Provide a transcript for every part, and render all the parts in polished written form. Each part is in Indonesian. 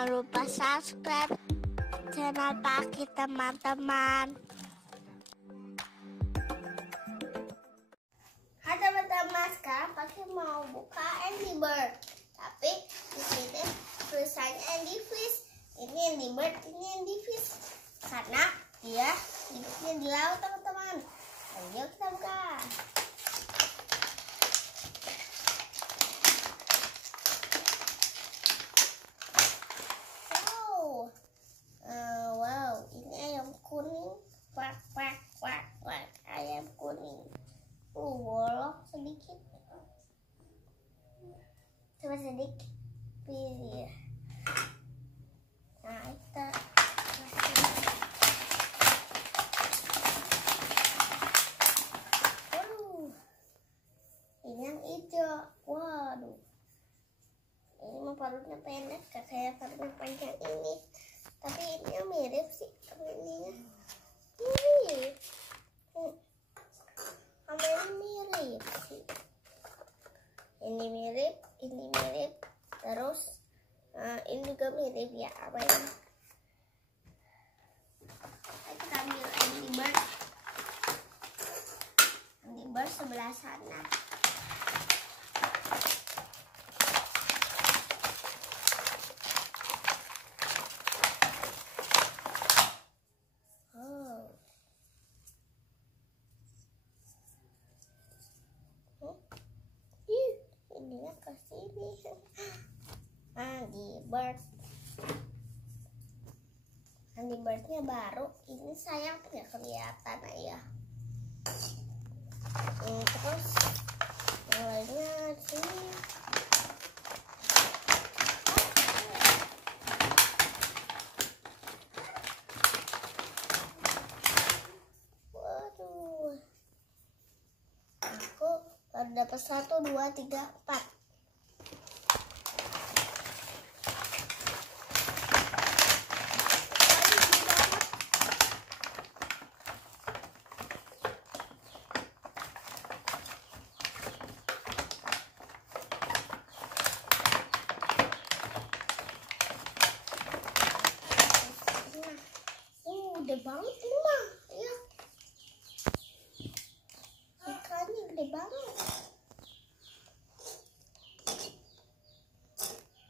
Jangan lupa subscribe channel Paki teman-teman. Hai teman-teman, sekarang Paki mau buka Angry Bird. Tapi di sini tulisannya Angry Fish. Ini Angry Bird, ini Angry Fish. Karena dia hidupnya di laut teman-teman. Ayo kita buka. Wow, ini ayam kuning. Quack, quack, quack, quack. Ayam kuning. Bolong sedikit. Cuma sedikit. Pilih. Nah, kita ini yang hijau. Waduh. Ini mah parutnya pendek, kayak parutnya panjang ini. Tapi ini mirip sih, tapi ininya mirip. Sama ini mirip sih. Ini mirip. Terus ini juga mirip ya. Apa ini? Kita ambil Angry Bird. Angry Bird sebelah sana. Ininya ke sini. Angry Bird-nya baru. Ini sayang nggak kelihatan ya. Terus yang lainnya di sini. Waduh. Aku baru dapat 1, 2, 3, 4. Gede banget ini mah, ya. Ikannya gede banget.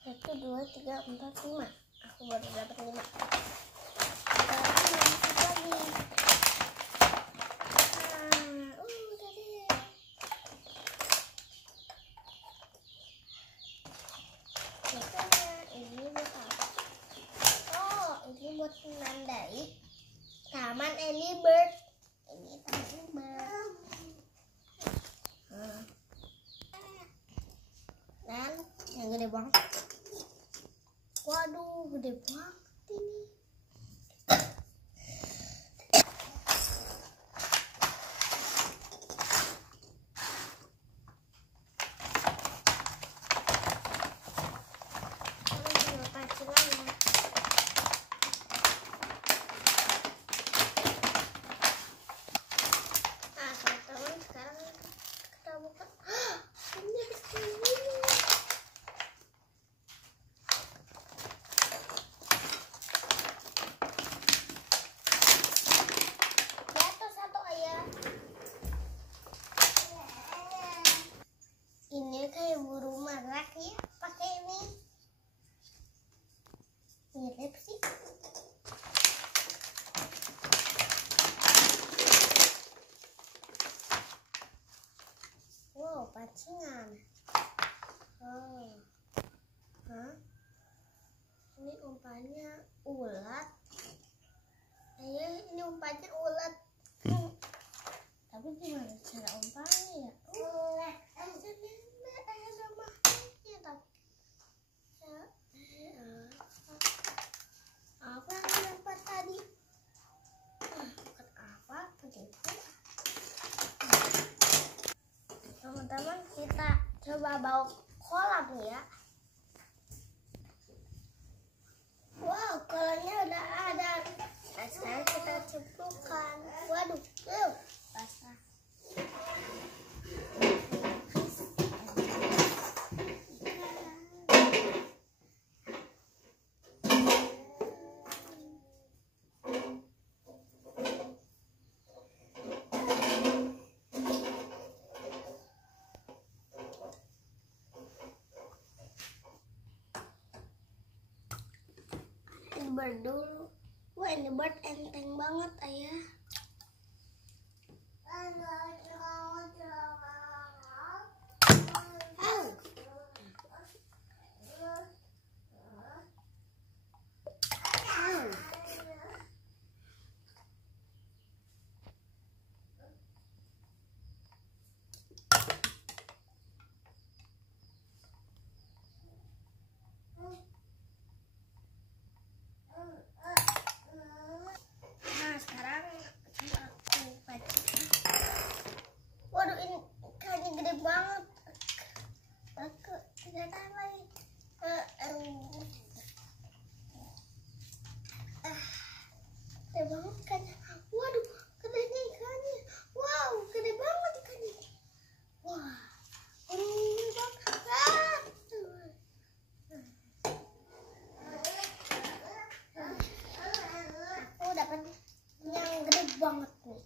1, 2, 3, 4, 5. Aku baru dapat 5. Sekarang lanjut lagi. Udah deh. Biasanya ini buat apa? Oh, ini buat menandai Taman Angry Bird. Ini Taman Angry Bird. Dan yang gede banget. Waduh, gede banget ini. Ini kayak burung merak ya, pakai ini. Mirip sih. Wow, pancingan. Oh. Hah? Ini umpannya ulat. Ini umpannya ulat. Tapi gimana cara umpannya ya? Apa yang dilempar tadi? Bukan apa begitu. Teman-teman, kita coba bawa kolam ya. Wow, kolamnya udah ada. Nah, sekarang kita cemplungkan. Waduh, basah. Bird dulu. Wah, Angry Bird enteng banget ayah. Nah, sekarang aku pancing. Waduh, ini ikannya gede banget. Aku tidak tahan lagi. Gede banget ikannya. Waduh, gedenya ikannya. Wow, gede banget ikannya. Wah, ini banget. Aku dapat yang gede banget nih.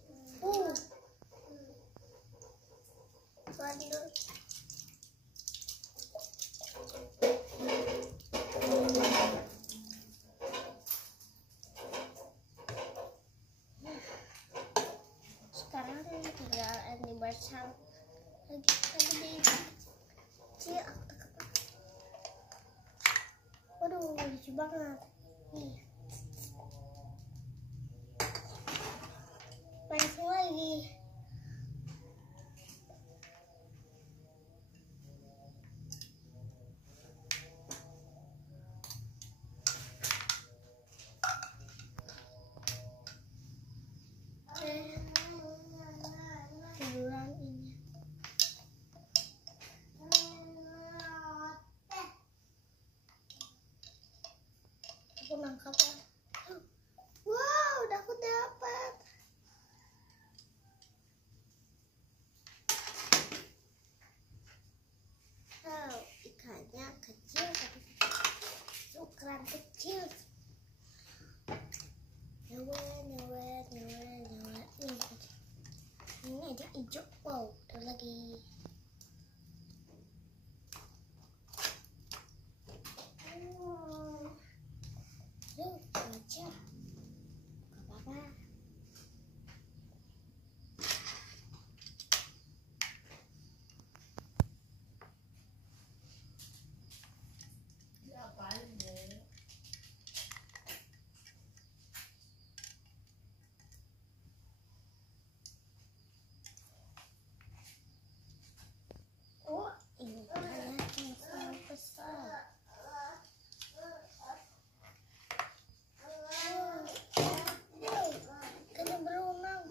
Waduh. Sekarang tinggal Angry Bird lagi kecil. Waduh, lucu banget nih. Pancing lagi. Tiduran ini. Aku nangkap ya. Wow, udah aku dapat. Wow, ikannya kecil tapi ukuran kecil. Nyawa. Ini aja hijau. Wow, ada lagi. Yuk, aja. Gak apa-apa. Oh, ini kalian yang besar. Kena berenang.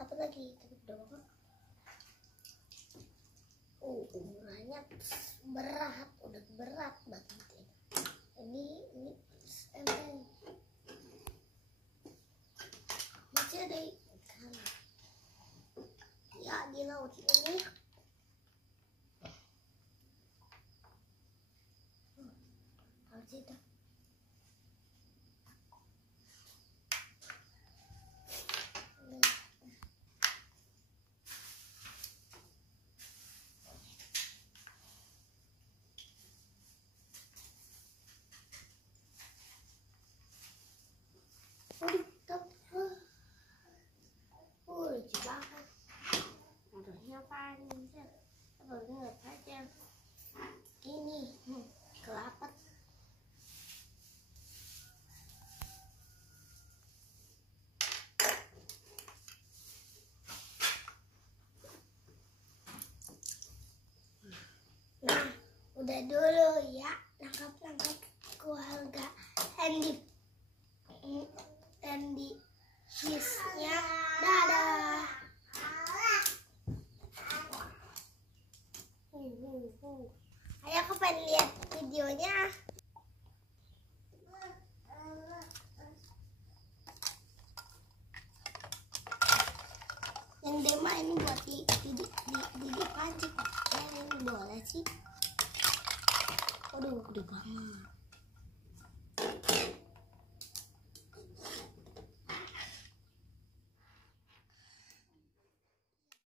Apa lagi? Ukurannya berat, udah berat banget ini enteng. Masih ada ikan ya di laut ini. Harus itu. Lucu banget. Motornya panjang. Motornya panjang. Ini kelapet. Nah, udah dulu ya nangkap keluarga Andy Fish-nya. Dadah. Ayo aku pengen lihat videonya. Yang Dema ini buat dipancing. Ini boleh sih. Waduh, gede banget.